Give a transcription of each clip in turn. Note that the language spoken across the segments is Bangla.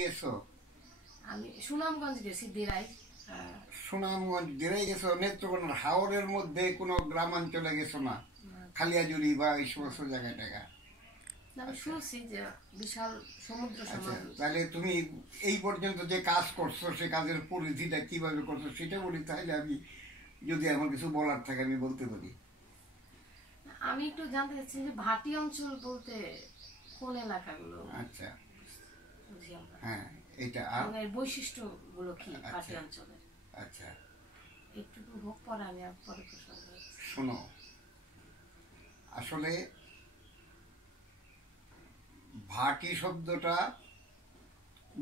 গেছো? আমি সুনামগঞ্জ গেছি, দিরাই। সুনামগঞ্জ দিরাই গেছো? নেত্রকোনার হাওরের মধ্যে কোনো গ্রামাঞ্চলে গেছো না? খালিয়াজুড়ি বা এই সমস্ত জায়গায় টাকা? আমি শুনছি যে বিশাল সমুদ্র সমান। তাহলে তুমি এই পর্যন্ত যে কাজ করছো সে কাজের পরিধিটা কিভাবে করছো সেটা বলি, তাহলে আমি যদি আমার কিছু বলার থাকে আমি বলতে পারি। আমি একটু জানতে চাচ্ছি যে ভাটি অঞ্চল বলতে কোন এলাকাগুলো? আচ্ছা, হ্যাঁ, এটা এর বৈশিষ্ট্যগুলো কি ভাটি অঞ্চলের? আচ্ছা, একটু হোক পরে আমি পরে প্রশ্ন করব। শোনো, আসলে ভাটি শব্দটা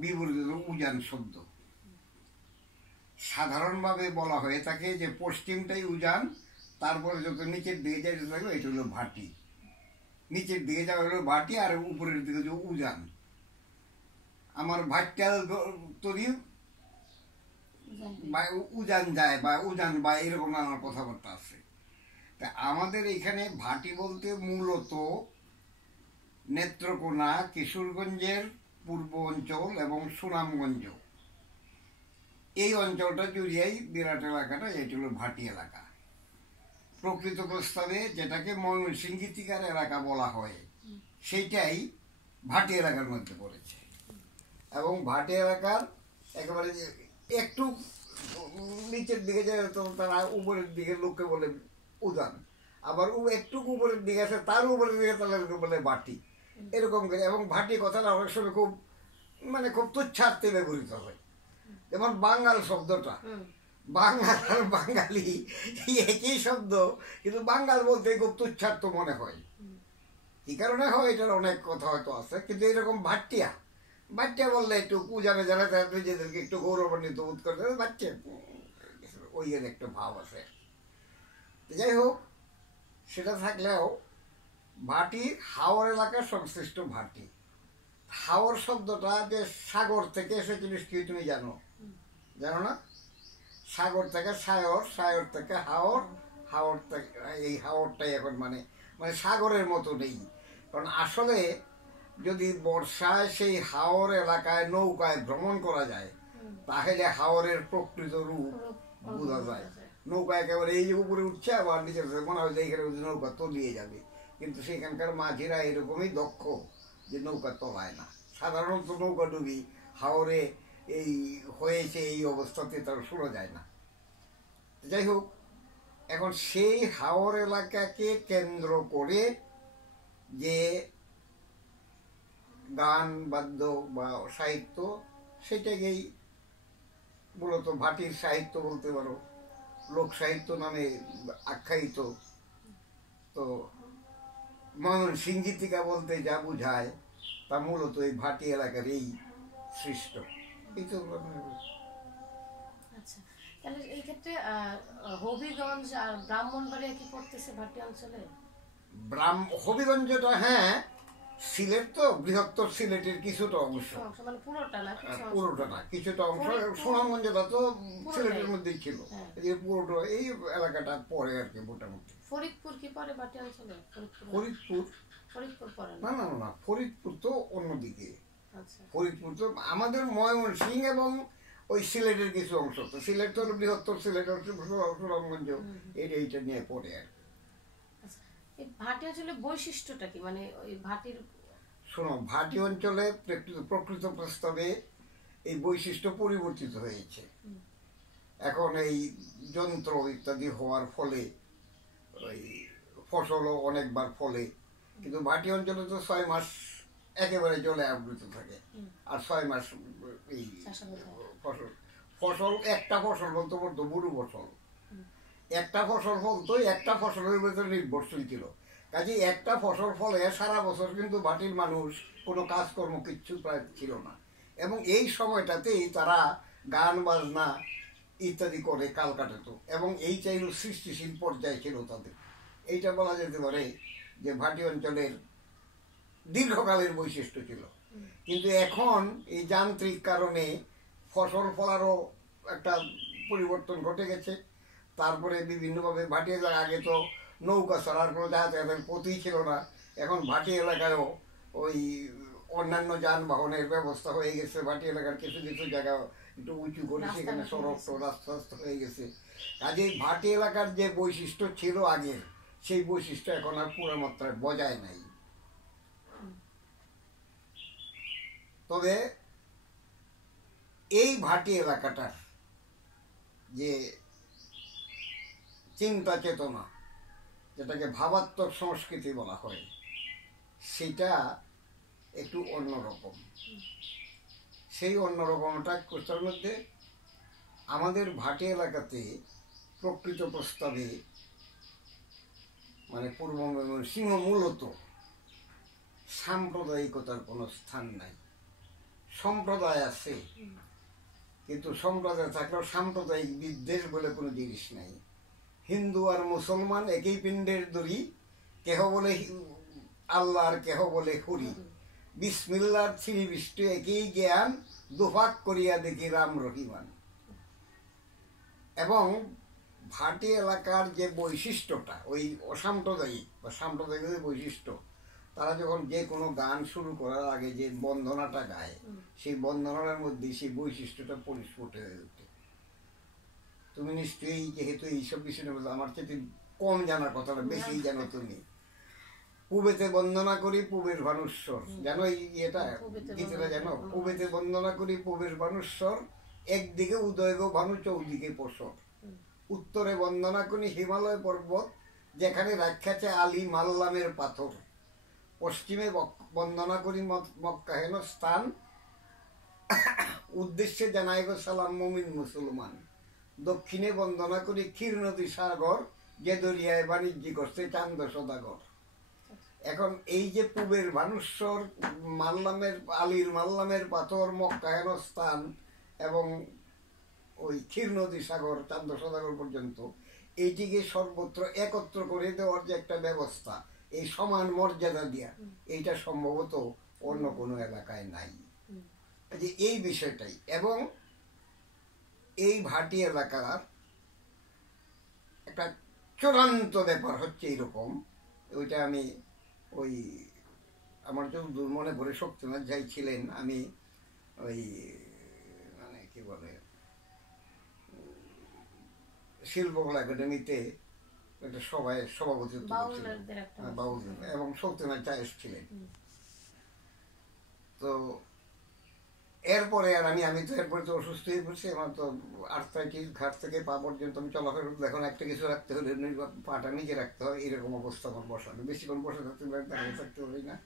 বিপরীত উজান শব্দ। সাধারণভাবে বলা হয়ে থাকে যে পশ্চিমটাই উজান, তারপরে যত নিচের দিকে যাইতে থাকবে এটা হলো ভাটি। নিচের দিকে যাওয়া হলো ভাটি, আর উপরের দিকে যে উজান। আমার ভাট্টাল তরি উজান যায় বা উজান বা এরকম নানা কথাবার্তা আছে। তা আমাদের এখানে ভাটি বলতে মূলত নেত্রকোনা, কিশোরগঞ্জের পূর্ব অঞ্চল এবং সুনামগঞ্জ, এই অঞ্চলটা জুড়িয়েই বিরাট এলাকাটা, এটি হলো ভাটি এলাকা। প্রকৃত প্রস্তাবে যেটাকে ময়মনসিংহ এলাকা বলা হয় সেইটাই ভাটি এলাকার মধ্যে পড়েছে। এবং ভাটি এলাকার একেবারে একটু নিচের দিকে যায় তো তারা উপরের দিকে লোককে বলে উজান, আবার একটু উপরের দিকে আছে তার উপরের দিকে তাদেরকে বলে ভাটি, এরকম করে। এবং ভাটি কথাটা অনেক সময় খুব খুব তুচ্ছার্থে ব্যবহৃত হয়। যেমন বাঙাল শব্দটা, বাঙাল আর বাঙালি একই শব্দ, কিন্তু বাঙাল বলতে খুব তুচ্ছার্থ মনে হয়। কি কারণে হয় এটার অনেক কথা হয়তো আছে, কিন্তু এরকম ভাটিয়া বাচ্চা বললে একটু পূজাবে যারা নিজেদেরকে একটু গৌরবান্বিত বোধ করতে বাচ্চা, ওই এর একটা ভাব আছে। যাই হোক, সেটা থাকলেও ভাটি হাওর এলাকার সংশ্লিষ্ট ভাটি। হাওর শব্দটা যে সাগর থেকে এসেছে নিশ্চয়ই তুমি জানো, জানো না? সাগর থেকে সায়র, সায়র থেকে হাওর, হাওর থেকে এই হাওরটাই এখন মানে সাগরের মতো নেই। কারণ আসলে যদি বর্ষায় সেই হাওর এলাকায় নৌকায় ভ্রমণ করা যায় তাহলে হাওরের প্রকৃত রূপ বোঝা যায়। নৌকা একেবারে এই যে উপরে উঠছে, আবার নিচে মনে হয় যে এখানে নৌকা তলিয়ে যাবে, কিন্তু সেখানকার মাঝিরা এরকমই দক্ষ যে নৌকা তলায় না। সাধারণত নৌকা ডুবি হাওরে এই হয়েছে এই অবস্থাতে তার শোনা যায় না। যাই হোক, এখন সেই হাওর এলাকাকে কেন্দ্র করে যে গান বাদ্য বা সাহিত্য, সেটাকেই মূলত ভাটির সাহিত্য বলতে পারো, লোক সাহিত্য নামে আখ্যায়িত। তো ময়মনসিংহ বলতে যা বুঝায় তা মূলত এই ভাটি এলাকার এই সৃষ্ট। এই তো। আচ্ছা, তাহলে এই ক্ষেত্রে হবিগঞ্জ আর ব্রাহ্মণবাড়িয়া কি পড়তেছে ভাটি অঞ্চলে? হবিগঞ্জটা হ্যাঁ, সিলেট তো বৃহত্তর সিলেটের কিছুটা অংশ, মানে পুরোটা না, পুরোটা না, কিছুটা অংশ। সুনামগঞ্জটা তো সিলেটের মধ্যেই ছিল, পুরোটা এই এলাকাটা পরে আর কি মোটামুটি। ফরিদপুর কি পরে ভাটি অঞ্চলে? ফরিদপুর পরে না, না, না, ফরিদপুর তো অন্যদিকে। ফরিদপুর তো আমাদের ময়মনসিংহ এবং ওই সিলেটের কিছু অংশ, তো সিলেট তো বৃহত্তর সিলেট, সুনামগঞ্জ এইটা নিয়ে পড়ে আর কি। ভাটি অঞ্চলের বৈশিষ্ট্যটা কি? মানে ওই ভাটির, শোনো, ভাটি অঞ্চলে প্রকৃত প্রস্তাবে এই বৈশিষ্ট্য পরিবর্তিত হয়েছে। এখন এই যন্ত্র ইত্যাদি হওয়ার ফলে ওই ফসলও অনেকবার ফলে, কিন্তু ভাটি অঞ্চলে তো 6 মাস একেবারে জলে আবৃত থাকে, আর 6 মাস এই ফসল একটা ফসল বলতো বুড়ো ফসল, একটা ফসল ফলতো, একটা ফসলের ভেতরে নির্ভরশীল ছিল। কাজে একটা ফসল ফলে সারা বছর কিন্তু ভাটির মানুষ কোনো কাজকর্ম কিচ্ছু প্রায় ছিল না, এবং এই সময়টাতেই তারা গান বাজনা ইত্যাদি করে কাল কাটাতো, এবং এই চাইল সৃষ্টিশীল পর্যায়ে ছিল তাদের। এইটা বলা যেতে পারে যে ভাটি অঞ্চলের দীর্ঘকালের বৈশিষ্ট্য ছিল। কিন্তু এখন এই যান্ত্রিক কারণে ফসল ফলারও একটা পরিবর্তন ঘটে গেছে। তারপরে বিভিন্নভাবে ভাটি এলাকা, আগে তো নৌকা চড়ার কোনো যাতায়াতের পথই ছিল না, এখন ভাটি এলাকায়ও ওই অন্যান্য যানবাহনের ব্যবস্থা হয়ে গেছে, ভাটি এলাকার কিছু কিছু জায়গা একটু উঁচু করে সেখানে সড়ক রাস্তা রাস্তা হয়ে গেছে। কাজেই ভাটি এলাকার যে বৈশিষ্ট্য ছিল আগের, সেই বৈশিষ্ট্য এখন আর পুরো মাত্রায় বজায় নাই। তবে এই ভাটি এলাকাটার যে চিন্তা চেতনা, যেটাকে ভাবাত্মক সংস্কৃতি বলা হয়, সেটা একটু অন্যরকম। সেই অন্যরকমটা কোথার মধ্যে আমাদের ভাটি এলাকাতে প্রকৃত প্রস্তাবে মানে পূর্ব ময়মনসিংহ মূলত সাম্প্রদায়িকতার কোনো স্থান নাই। সম্প্রদায় আছে, কিন্তু সম্প্রদায় থাকলেও সাম্প্রদায়িক বিদ্বেষ বলে কোনো জিনিস নাই। হিন্দু আর মুসলমান একই পিণ্ডের দড়ি, কেহ বলে আল্লাহ আর কেহ বলে হরি, বিসমিল্লার ছিড়িবিষ্ট একই জ্ঞান, দুভাগ করিয়া দেখি রাম রহিমান। এবং ভাটি এলাকার যে বৈশিষ্ট্যটা, ওই অসাম্প্রদায়িক বা সাম্প্রদায়িক যে বৈশিষ্ট্য, তারা যখন যে কোনো গান শুরু করার আগে যে বন্দনাটা গায়, সেই বন্দনার মধ্যে সেই বৈশিষ্ট্যটা পরিস্ফুট হয়ে ওঠে। তুমি নিশ্চয়ই যেহেতু এইসব বিষয় আমার চেয়ে কম জানার কথাটা বেশি জানো তুমি। পুবেতে বন্দনা করি পুবের ভানুস্বর, জানো এটা গীতটা জানো? পুবেতে বন্দনা করি পুবের ভানুস্বর, একদিকে উদয় গো ভানু চৌদিকে পশর। উত্তরে বন্দনা করি হিমালয় পর্বত, যেখানে রাখাছে আলী মাল্লামের পাথর। পশ্চিমে বন্দনা করি মক্কা হেন স্থান, উদ্দেশ্যে জানাই গো সালাম মুমিন মুসলমান। দক্ষিণে বন্দনা করি ক্ষীর নদী সাগর, যে দরিয়ায় বাণিজ্য করছে চান্দ সদাগর। এখন এই যে পূবের ভানুস্বর, মাল্লামের আলীর মাল্লামের পাথর, মক্কা হেন স্থান এবং ওই ক্ষীর নদী সাগর চান্দ সদাগর পর্যন্ত, এইটিকে সর্বত্র একত্র করে দেওয়ার যে একটা ব্যবস্থা, এই সমান মর্যাদা দিয়া, এইটা সম্ভবত অন্য কোনো এলাকায় নাই। যে এই বিষয়টাই। এবং এই ভাটি এলাকার একটা চূড়ান্ত ব্যাপার হচ্ছে এইরকম, ওইটা আমি ওই আমার তো মনে পড়ে শক্তিনাথ যাই ছিলেন, আমি ওই মানে কি বলে শিল্পকলা একাডেমিতে একটা সভাপতিত্ব করছিলেন এবং শক্তিনাথ চা এসেছিলেন। তো এরপরে আর আমি তো এরপরে তো অসুস্থ হয়ে পড়ছি, আমার তো আর্থ্রাইটিস, ঘাট থেকে পা পর্যন্ত আমি চলাফেরা, এখন একটা কিছু রাখতে হলে পাটা নিজে রাখতে হয়, এরকম অবস্থা আমার বসানো, বেশিক্ষণ বসে থাকতে দাঁড়িয়ে থাকতে পারি না।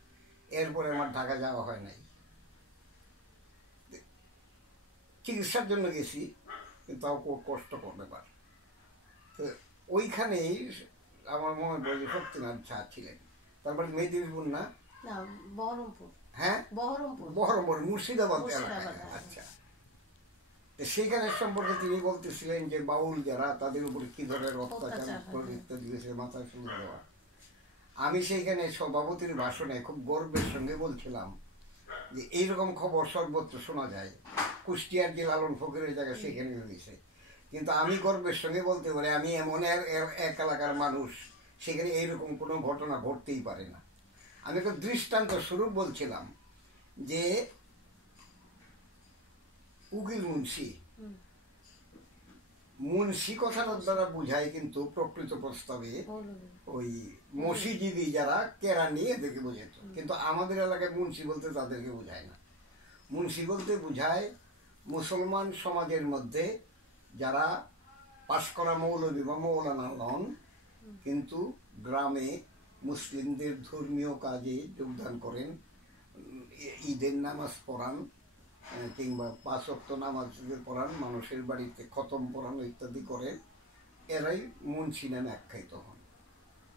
এরপরে আমার ঢাকা যাওয়া হয় নাই, চিকিৎসার জন্য গেছি, কিন্তু তাও খুব কষ্টকর ব্যাপার। তো ওইখানেই আমার মনে পড়ে শক্তিনাথ ঝা ছিলেন। তারপরে মেদিনীপুর না বহরমপুর, হ্যাঁ বহরমপুর মুর্শিদাবাদ এলাকায়। আচ্ছা, সেখানে সম্পর্কে তিনি বলতেছিলেন যে বাউল যারা, তাদের উপরে কি ধরনের অত্যাচার ইত্যাদি হয়েছে, মাথায় শুরু দেওয়া। আমি সেইখানে সভাপতির ভাষণে খুব গর্বের সঙ্গে বলছিলাম যে এইরকম খবর সর্বত্র শোনা যায়, কুষ্টিয়ার যে লালন ফকিরের জায়গা সেখানে হয়েছে, কিন্তু আমি গর্বের সঙ্গে বলতে পারি আমি এমন এক এলাকার মানুষ, সেখানে এইরকম কোনো ঘটনা ঘটতেই পারে না। আমি একটা দৃষ্টান্ত স্বরূপ বলছিলাম যে উকিল মুন্সি কথাটার দ্বারা বুঝায় কিন্তু প্রকৃত প্রস্তাবে ওই মসজিদি যারা কেরানি এদেরকে বোঝাইত, কিন্তু আমাদের এলাকায় মুন্সি বলতে তাদেরকে বোঝায় না। মুন্সি বলতে বোঝায় মুসলমান সমাজের মধ্যে যারা পাশ করা মৌলবী বা মৌলানা নন, কিন্তু গ্রামে মুসলিমদের ধর্মীয় কাজে যোগদান করেন, ঈদের নামাজ পড়ান কিংবা 5 ওয়াক্ত নামাজ পড়ান, মানুষের বাড়িতে খতম পড়ানো ইত্যাদি করেন, এরাই মুন্সি নামে আখ্যায়িত হন।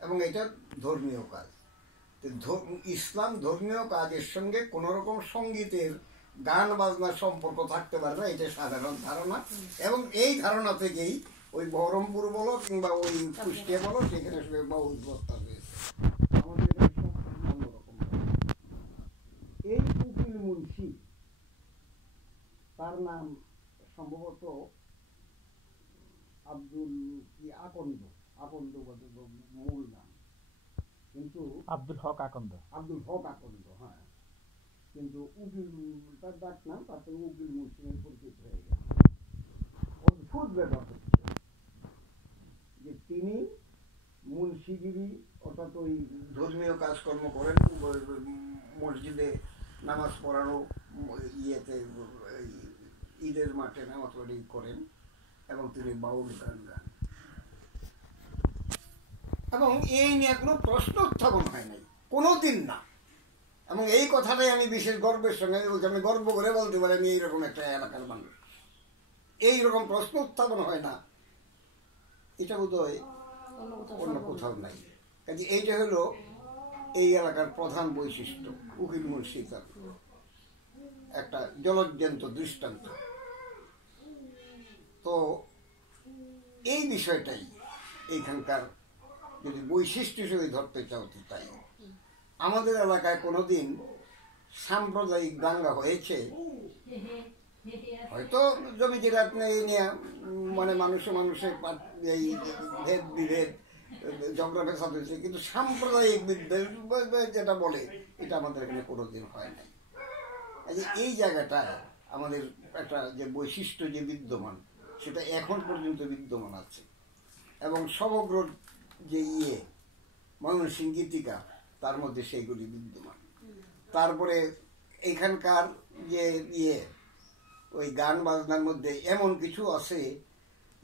এবং এটা ধর্মীয় কাজ। ইসলাম ধর্মীয় কাজের সঙ্গে কোন রকম সঙ্গীতের গান বাজনার সম্পর্ক থাকতে পারে না, এটা সাধারণ ধারণা। এবং এই ধারণা থেকেই ওই বহরমপুর বলো কিংবা ওই কুষ্টিয়া বলো, সেখানে বাউল প্রস্তাব হয়েছে। আমাদের অন্যরকম। এই উকিল মুন্সি, তার নাম সম্ভবত আব্দুল আকন্দ মূল নাম, কিন্তু আব্দুল হক আকন্দ, হ্যাঁ। কিন্তু উকিল তার ডাক নাম, তারপরে উকিল মুসলিমের পরিচিত হয়ে গেল। অদ্ভুত ব্যাপার হচ্ছে যে তিনি মুন্সিগিরি অর্থাৎ ওই ধর্মীয় কাজকর্ম করেন, মসজিদে নামাজ পড়ানো, ইয়েতে ঈদের মাঠে নামাজ পড়ি করেন, এবং তিনি বাউল গান গান, এবং এই নিয়ে কোনো প্রশ্ন উত্থাপন হয় নাই কোনোদিন না। এবং এই কথাটাই আমি বিশেষ গর্বের সঙ্গে বলছি, আমি গর্ব করে বলতে পারি আমি এইরকম একটা এলাকার মানুষ। এইরকম প্রশ্ন উত্থাপন হয় না, এটা বোধ হয় অন্য কোথাও নাই। কাজে এইটা হলো এই এলাকার প্রধান বৈশিষ্ট্য, উকিল মুন্সি তার একটা জলজ্জান্ত দৃষ্টান্ত। তো এই বিষয়টাই এইখানকার যদি বৈশিষ্ট্য হিসেবে ধরতে চাও তো তাই। আমাদের এলাকায় কোনোদিন সাম্প্রদায়িক দাঙ্গা হয়েছে, হয়তো জমি জেলাত এই নিয়ে মানে মানুষের এই ভেদ বিভেদ ঝগড়া ফেসাদ হয়েছে, কিন্তু সাম্প্রদায়িক বিদ্বেষ যেটা বলে এটা আমাদের এখানে কোনোদিন হয় নাই। এই জায়গাটায় আমাদের একটা যে বৈশিষ্ট্য যে বিদ্যমান সেটা এখন পর্যন্ত বিদ্যমান আছে, এবং সমগ্র যে ময়মনসিংহ গীতিকা তার মধ্যে সেইগুলি বিদ্যমান। তারপরে এখানকার যে ওই গান বাজনার মধ্যে এমন কিছু আছে,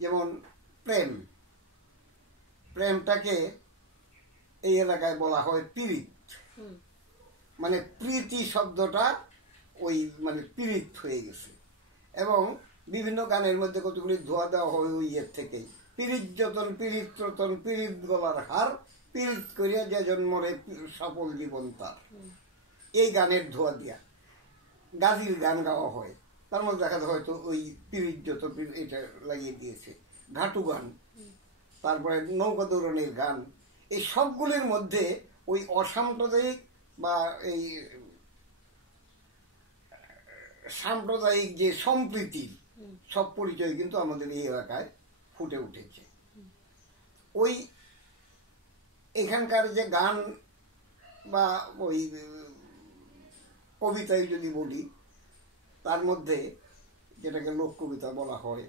যেমন প্রেমটাকে এই এলাকায় বলা হয় পীড়িত, মানে প্রীতি শব্দটা ওই মানে পীড়িত হয়ে গেছে। এবং বিভিন্ন গানের মধ্যে কতগুলি ধোয়া দেওয়া হয় ওই থেকেই, পীড়িত যতন পীড়িত রতন পীড়িত গলার হার, পীড়িত করিয়া যে জন্মরে সফল জীবন তার, এই গানের ধোয়া দিয়া গাজির গান গাওয়া হয়। তার মধ্যে দেখা যায় হয়তো ওই পীড়িত যত এটা লাগিয়ে দিয়েছে, ঘাটু গান, তারপরে নৌকা দৌড়নের গান, এই সবগুলির মধ্যে ওই অসাম্প্রদায়িক বা এই সাম্প্রদায়িক যে সম্প্রীতির সব পরিচয় কিন্তু আমাদের এই এলাকায় ফুটে উঠেছে। ওই এখানকার যে গান বা ওই কবিতায় যদি বলি, তার মধ্যে যেটাকে লোক কবিতা বলা হয়,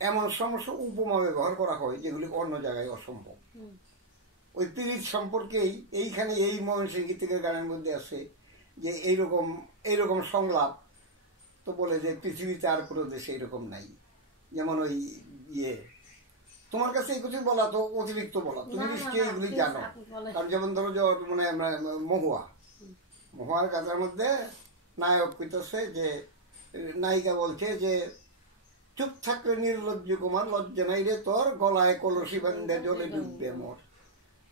এমন সমস্ত উপমা ব্যবহার করা হয় যেগুলি অন্য জায়গায় অসম্ভব। ওই পীড়িত সম্পর্কেই এইখানে এই ময়মনসিংহ গীতিকার গানের মধ্যে আছে যে এইরকম সংলাপ তো বলে যে পৃথিবীতে আর কোনো দেশে এরকম নাই। যেমন ওই তোমার কাছে এই কিছু বলা তো অতিরিক্ত বলা, তুমি নিশ্চয়ই এইগুলি জানো। কারণ যেমন ধরো যে মানে আমরা মহুয়ার গাথার মধ্যে নায়ক কইতেছে যে নায়িকা বলছে যে চুপ থাকলে নির্লজ্জ কুমার, লজ্জা নাই রে তোর, গলায় কলসি বান্ধে জলে ডুববে মোর।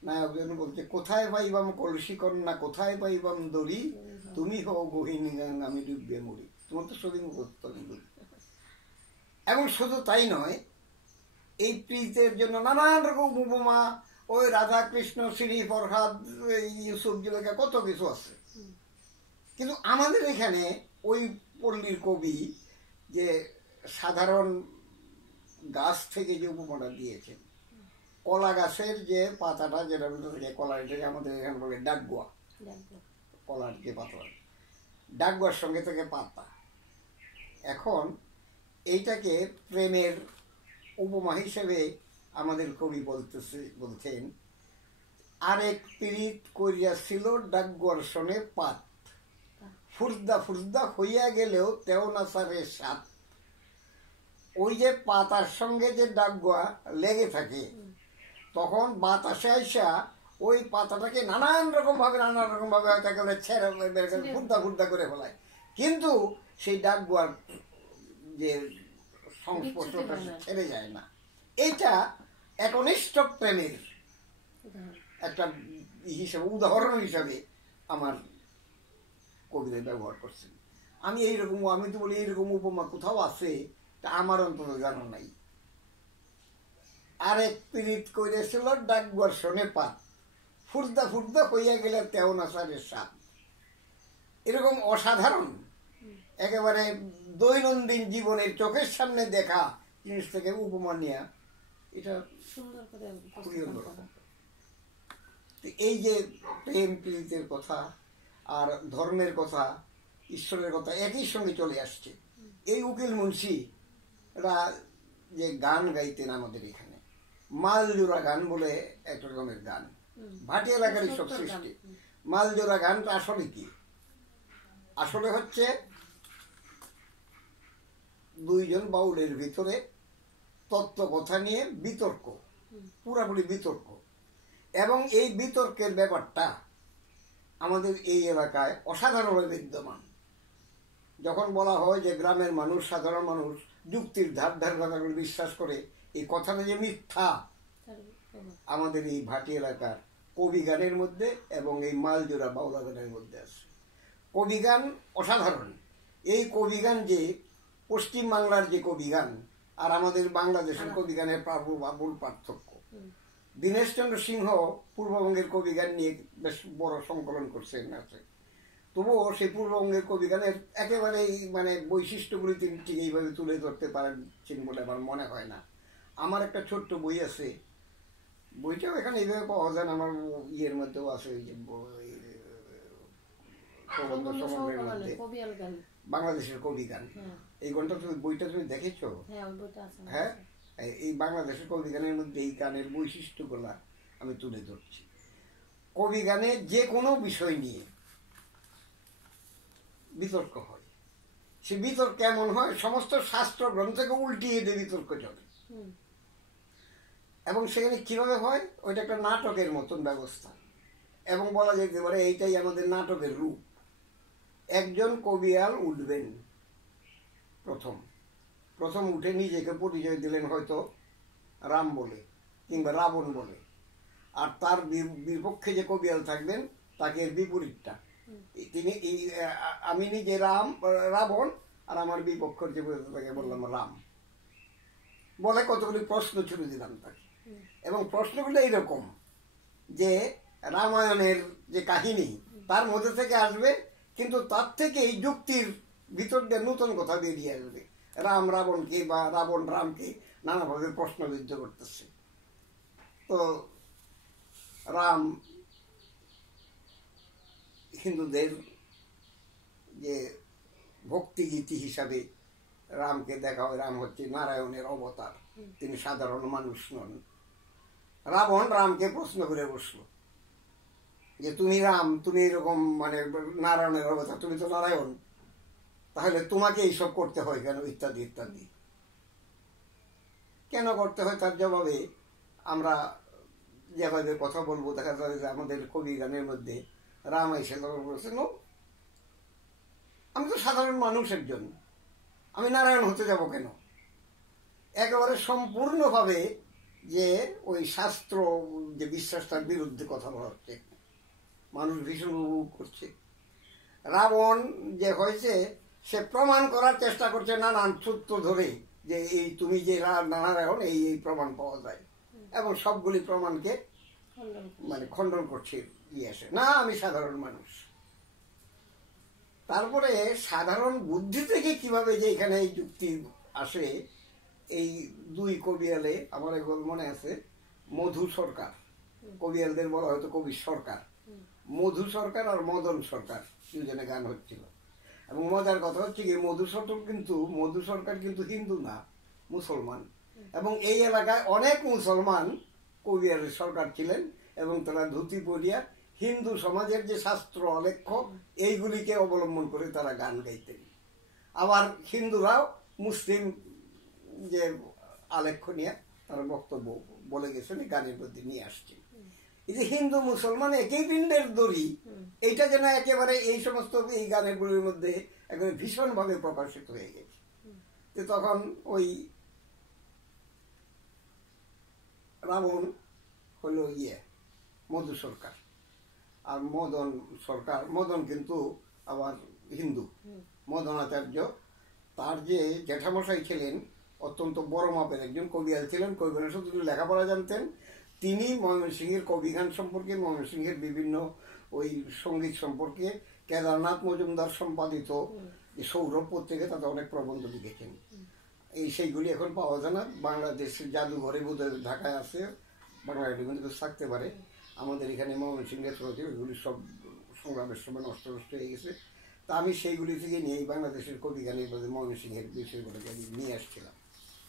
নায়ক যেন বলছে কোথায় পাইবাম কলসি কন্যা, কোথায় পাইবাম দড়ি, তুমি হও গহিনী গান আমি ডুববে মরি। তোমার তো ছবি মুখস্থ। এবং শুধু তাই নয়, এই প্রীতের জন্য নানান রকম উপমা, ওই রাধা কৃষ্ণ শ্রী ফরহাদ ইউসুফ জুলেখা কত কিছু আছে। কিন্তু আমাদের এখানে ওই পল্লীর কবি যে সাধারণ গাছ থেকে যে উপমাটা দিয়েছেন, কলা গাছের যে পাতাটা যেটা থেকে কলা, এটাকে আমাদের এখানে বলে ডাগুয়া, কলার যে পাতা, ডাগুয়ার সঙ্গে থেকে পাতা। এখন এইটাকে প্রেমের উপমা হিসেবে আমাদের কবি বলছেন, আরেক পীড়িত করিয়াছিল ডাগুয়ার সনে পাত, ফুরদা ফুরদা হইয়া গেলেও তেও না সারে সাত। ওই যে পাতার সঙ্গে যে ডাগুয়া লেগে থাকে, তখন বাতাসে আইসা ওই পাতাটাকে নানান রকম ভাবে হয়তো ছেড়ে ফুরদা ফুরদা করে ফেলায়, কিন্তু সেই ডাগুয়ার যে সংস্পর্শটা ছেড়ে যায় না। এইটা একনিষ্ঠ প্রেমের একটা উদাহরণ হিসাবে আমার কবিতা ব্যবহার করছেন। আমি তো বলি এইরকম উপমা কোথাও আছে, তা আমার অন্তত জানা নাই। আরেক পীড়িত করেছিল ডাগুয়ার সনে পাত, ফুরদা ফুরদা হইয়া গেলে তেও না সারে সাত। এরকম অসাধারণ একেবারে দৈনন্দিন জীবনের চোখের সামনে দেখা জিনিস থেকে উপমা নেয়া, এটা খুবই অন্যরকম। এই যে প্রেম প্রীতির কথা আর ধর্মের কথা, ঈশ্বরের কথা একই সঙ্গে চলে আসছে। এই উকিল মুন্সি এরা যে গান গাইতেন আমাদের এখানে, মালজোড়া গান বলে এক রকমের গান, ভাটি এলাকারই সব সৃষ্টি। মালজোড়া গানটা আসলে কি? আসলে হচ্ছে দুইজন বাউলের ভিতরে তত্ত্ব কথা নিয়ে বিতর্ক, পুরাপুরি বিতর্ক। এবং এই বিতর্কের ব্যাপারটা আমাদের এই এলাকায় অসাধারণ বিদ্যমান। যখন বলা হয় যে গ্রামের মানুষ, সাধারণ মানুষ যুক্তির ধার কথাগুলো বিশ্বাস করে, এই কথাটা যে মিথ্যা আমাদের এই ভাটি এলাকার কবি গানের মধ্যে এবং এই মালজোড়া বাউলা গানের মধ্যে আছে। কবি গান অসাধারণ। এই কবি গান যে পশ্চিম বাংলার যে কবি গান আর আমাদের বাংলাদেশের কবি গানের প্রাবুল পার্থক্য। দীনেশচন্দ্র সিংহ পূর্ববঙ্গের কবি গান নিয়ে বেশ বড় সংকলন করছেন আছে, তবুও সেই পূর্ববঙ্গের কবি গানের একেবারেই মানে বৈশিষ্ট্যগুলি তিনি ঠিক এইভাবে তুলে ধরতে পারেন বলে আমার মনে হয় না। আমার একটা ছোট্ট বই আছে, বইটাও এখানে এইভাবে পাওয়া যায় না, আমার ইয়ের মধ্যেও আছে, ওই যে বাংলাদেশের কবি গান। এই গানটা তুমি বইটা তুমি দেখেছো? হ্যাঁ, এই বাংলাদেশের কবি গানের মধ্যে এই গানের বৈশিষ্ট্যগুলা আমি তুলে ধরছি। কবি গানে যে কোনো বিষয় নিয়ে বিতর্ক হয়। সে বিতর্ক কেমন হয়? সমস্ত শাস্ত্র গ্রন্থকে উল্টিয়ে দিয়ে বিতর্ক চলে। এবং সেখানে কিভাবে হয়? ওইটা একটা নাটকের মতন ব্যবস্থা। এবং বলা যেতে পারে এইটাই আমাদের নাটকের রূপ। একজন কবিয়াল উঠবেন, প্রথম উঠে নিজেকে পরিচয় দিলেন হয়তো রাম বলে কিংবা রাবণ বলে, আর তার বিপক্ষে যে কবিয়াল থাকবেন তাকে এর বিপরীতটা, তিনি আমি নিজে রাবণ আর আমার বিপক্ষের যে তাকে বললাম রাম বলে কতগুলি প্রশ্ন ছুড়ে দিলাম তাকে। এবং প্রশ্নগুলো এইরকম যে রামায়ণের যে কাহিনী তার মধ্যে থেকে আসবে, কিন্তু তার থেকে এই যুক্তির ভিতর দিয়ে নতুন কথা বেরিয়ে আসবে। রাম রাবণকে বা রাবণ রামকে নানাভাবে প্রশ্নবিদ্ধ করতেছে। তো রাম হিন্দুদের যে ভক্তিগীতি হিসাবে রামকে দেখা হয়, রাম হচ্ছে নারায়ণের অবতার, তিনি সাধারণ মানুষ নন। রাবণ রামকে প্রশ্ন করে বসলো যে তুমি রাম, তুমি এরকম মানে নারায়ণের অবতার, তুমি তো নারায়ণ, তাহলে তোমাকে এইসব করতে হয় কেন, ইত্যাদি ইত্যাদি। কেন করতে হয় তার জবাবে আমরা যেভাবে কথা বলবো দেখা যাবে যে আমাদের কবি গানের মধ্যে রাম এসে বলছে, আমি তো সাধারণ মানুষ একজন, আমি নারায়ণ হতে যাব কেন? একেবারে সম্পূর্ণভাবে যে ওই শাস্ত্র যে বিশ্বাসটার বিরুদ্ধে কথা বলা হচ্ছে, মানুষ ভীষণ উপভোগ করছে। রাবণ যে হয়েছে সে প্রমাণ করার চেষ্টা করছে নানান সূত্র ধরে যে এই তুমি যে নারায়ণ এই এই প্রমাণ পাওয়া যায়, এবং সবগুলি প্রমাণকে মানে খণ্ডন করছে আসে না, আমি সাধারণ মানুষ। তারপরে সাধারণ বুদ্ধি থেকে কিভাবে যে এখানে এই যুক্তি আসে, এই দুই কবিয়ালে আমার এখন মনে আছে মধু সরকার, কবিয়ালদের বলা হয়তো কবি সরকার, মধু সরকার আর মদন সরকার দুজনে গান হচ্ছিল। এবং মজার কথা হচ্ছে কি, মধু সরকার কিন্তু হিন্দু না, মুসলমান। এবং এই এলাকায় অনেক মুসলমান কবিয়ালের সরকার ছিলেন, এবং তারা ধুতি পরিয়া হিন্দু সমাজের যে শাস্ত্র আলেখ্য এইগুলিকে অবলম্বন করে তারা গান গাইতেন। আবার হিন্দুরাও মুসলিম যে আলেখ্য নিয়ে তারা বক্তব্য বলে গেছেন, গানের মধ্যে নিয়ে আসছেন। এই যে হিন্দু মুসলমান একই পিণ্ডের দড়ি, এইটা যেন একেবারে এই সমস্ত এই গানেরগুলির মধ্যে একেবারে ভীষণভাবে প্রকাশিত হয়ে গেছে। তো তখন ওই রাবণ হলো মধু সরকার, আর মদন কিন্তু আবার হিন্দু। মদনাচার্য তার যে জ্যাঠামশাই ছিলেন অত্যন্ত বড় মাপের একজন কবিয়াল ছিলেন, কবিগানের শুধু লেখাপড়া জানতেন। তিনি ময়মনসিংহের কবিগান সম্পর্কে, ময়মনসিংহের বিভিন্ন ওই সঙ্গীত সম্পর্কে কেদারনাথ মজুমদার সম্পাদিত সৌরভ পত্রিকা তাতে অনেক প্রবন্ধ লিখেছেন। সেইগুলি এখন পাওয়া যায় না, বাংলাদেশের জাদুঘরে বোধহয় ঢাকায় আছে, বাংলা কিন্তু থাকতে পারে। আমাদের এখানে ময়মনসিংহের ওইগুলি সব সংগ্রামের সময় নষ্ট হয়ে গেছে। তা আমি সেইগুলি থেকে নিয়ে বাংলাদেশের কবি গানের মধ্যে ময়মনসিংহের বিষয়গুলোকে আমি নিয়ে আসছিলাম।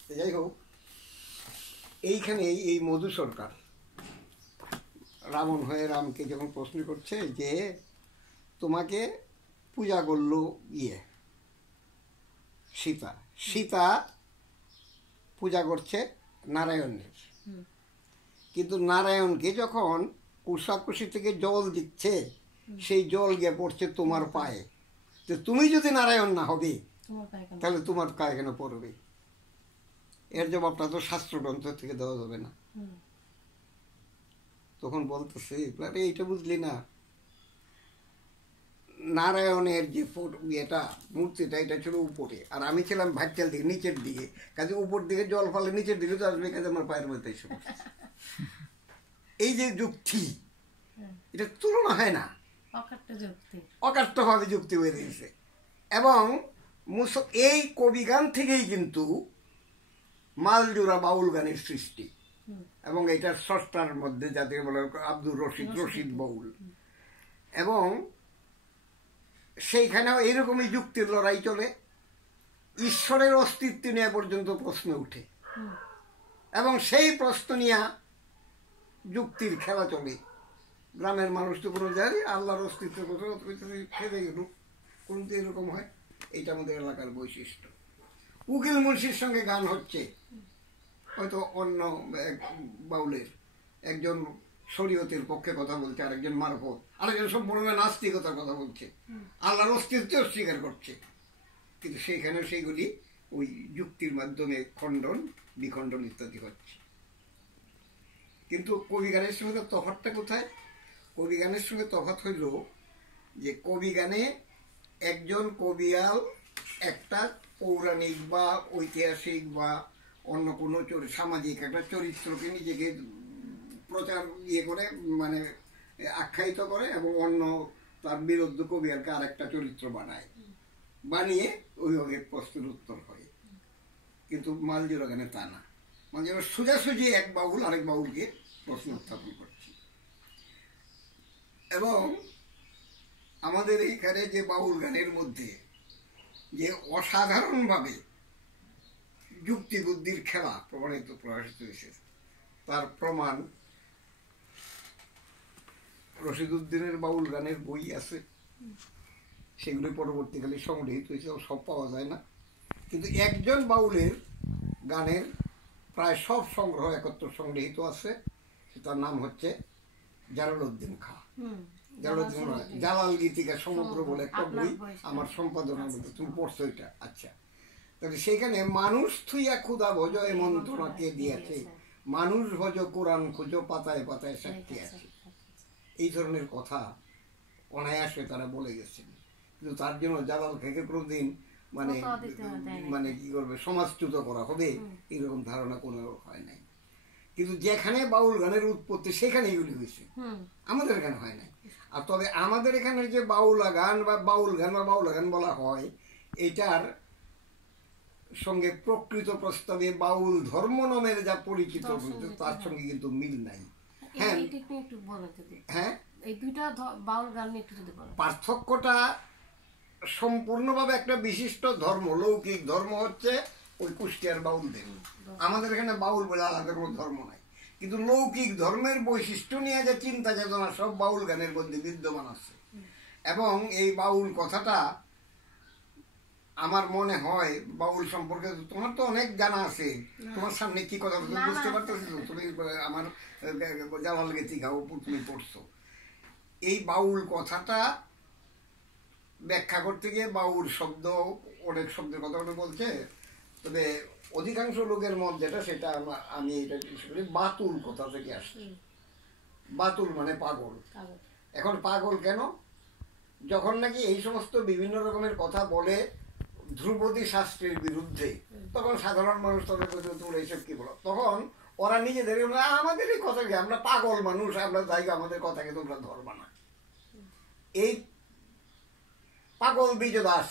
তো যাই হোক, এইখানেই এই মধু সরকার রাবণ হয়ে রামকে যখন প্রশ্ন করছে যে তোমাকে পূজা করলো সীতা, সীতা পূজা করছে নারায়ণের, কিন্তু নারায়ণকে যখন কুশাকুশি থেকে জল দিচ্ছে সেই জল গিয়ে পড়ছে তোমার পায়ে, তো তুমি যদি নারায়ণ না হবে তাহলে তোমার পায়ে কেন পড়বে? এর জবাবটা তো শাস্ত্রগ্রন্থ থেকে দেওয়া যাবে না। তখন বলতেছে এইটা বুঝলি না, নারায়ণের যে এটা মূর্তিটা এটা ছিল উপরে, আর আমি ছিলাম ভাইচাল দিকে নিচের দিকে, কাজে উপর দিকে জল ফলে নিচের দিকে তো আসবে, কাজে আমার পায়ের মধ্যে এসে পড়ছে। এই যে যুক্তি, এটা তুলনা হয় না, অকাট্যভাবে যুক্তি হয়ে দিয়েছে। এবং এই কবিগান থেকেই কিন্তু মালজোড়া বাউল গানের সৃষ্টি, এবং এটার স্রষ্টার মধ্যে যাদের বলে আব্দুর রশিদ বাউল। এবং সেইখানেও এইরকমই যুক্তির লড়াই চলে, ঈশ্বরের অস্তিত্ব নিয়ে পর্যন্ত প্রশ্ন উঠে, এবং সেই প্রশ্ন নিয়ে যুক্তির খেলা চলে। গ্রামের মানুষ তো কোনো জানি আল্লাহর অস্তিত্বের কথা খেতে গেল, কোনো তো এরকম হয়। এইটা আমাদের এলাকার বৈশিষ্ট্য। উকিল মুন্সির সঙ্গে গান হচ্ছে, হয়তো অন্য বাউলের একজন শরীয়তের পক্ষে কথা বলছে, আরেকজন মারফত, আরেকজন সম্পূর্ণ নাস্তিকতার কথা বলছে, আল্লাহর অস্তিত্ব অস্বীকার করছে, কিন্তু সেইখানে সেইগুলি ওই যুক্তির মাধ্যমে খণ্ডন বিখণ্ডন ইত্যাদি হচ্ছে। কিন্তু কবিগানের সঙ্গে তফাৎটা কোথায়? কবিগানের সঙ্গে তফাৎ হইল যে কবিগানে একজন কবিয়াল একটা পৌরাণিক বা ঐতিহাসিক বা অন্য কোনো সামাজিক একটা চরিত্রকে নিজেকে প্রচার করে, মানে আখ্যায়িত করে, এবং অন্য তার বিরুদ্ধে কবিয়ালকে আর একটা চরিত্র বানায়, বানিয়ে ওইভাবে প্রশ্নের উত্তর হয়। কিন্তু মালজোড়া গানে তা না, মালজোড়া সোজাসুজি এক বাউল আরেক বাউলকে প্রশ্ন উত্থাপন করছে। এবং আমাদের এইখানে যে বাউল গানের মধ্যে যে অসাধারণভাবে যুক্তি বুদ্ধির খেলা প্রকাশিত হয়েছে, তার প্রমাণ রশিদউদ্দিনের বাউল গানের বই আছে, সেগুলি পরবর্তীকালে সংগৃহীত হয়েছে, সব পাওয়া যায় না। কিন্তু একজন বাউলের গানের প্রায় সব সংগ্রহ একত্র সংগৃহীত আছে, তার নাম হচ্ছে জালালউদ্দিন খাঁ। জালালউদ্দিন জালাল গীতিকা সমগ্র বলে একটা বই আমার সম্পাদনা, তুমি পড়ছো এটা? আচ্ছা, তাহলে সেইখানে মানুষ থুইয়া ক্ষুধা ভোজ এমন তোমাকে দিয়েছে, মানুষ ভোজ কোরআন খুঁজো পাতায় পাতায় সাক্ষী আছে, এই ধরনের কথা অনায়াসে তারা বলে গেছেন। কিন্তু তার জন্য জালাল খাঁকে কোনোদিন মানে মানে কি করবে, সমাজচ্যুত করা হবে এরকম ধারণা কোনো হয় নাই। কিন্তু যেখানে বাউল গানের উৎপত্তি সেখানে এগুলি হয়েছে, আমাদের এখানে হয় নাই। আর তবে আমাদের এখানে যে বাউলা গান বা বাউল গান বা বাউলা গান বলা হয়, এটার সঙ্গে প্রকৃত প্রস্তাবে বাউল ধর্ম নামের যা পরিচিত তার সঙ্গে কিন্তু মিল নাই। হ্যাঁ হ্যাঁ, এই দুইটা বাউল গান একটু যদি বলেন। পার্থক্যটা সম্পূর্ণভাবে একটা বিশিষ্ট ধর্ম, লৌকিক ধর্ম হচ্ছে ওই কুষ্টিয়ার বাউলদের। আমাদের এখানে বাউল বলে আলাদা কোনো ধর্ম নাই, কিন্তু লৌকিক ধর্মের বৈশিষ্ট্য নিয়ে যে চিন্তা চেতনা সব বাউল গানের মধ্যে বিদ্যমান আছে। এবং এই বাউল কথাটা আমার মনে হয় বাউল সম্পর্কে তোমার তো অনেক জানা আছে, তোমার সামনে কি কথা বুঝতে পারতেছি তো, তুমি আমার জালাল গীতিকা তুমি পড়ছো। এই বাউল কথাটা ব্যাখ্যা করতে গিয়ে বাউল শব্দ অনেক শব্দের কথা বলছে, তবে অধিকাংশ লোকের মত যেটা সেটা আমি এটা বাতুল কথা থেকে আসছে। বাতুল মানে পাগল। এখন পাগল কেন? যখন নাকি এই সমস্ত বিভিন্ন রকমের কথা বলে ধ্রুপদী শাস্ত্রের বিরুদ্ধে, তখন সাধারণ মানুষ তাদের তোমরা এইসব কি বলো, তখন ওরা নিজেদের আমাদের এই কথাকে, আমরা পাগল মানুষ, আমরা যাই আমাদের কথাকে তোমরা ধরবা না। এই পাগল বিজয়দাস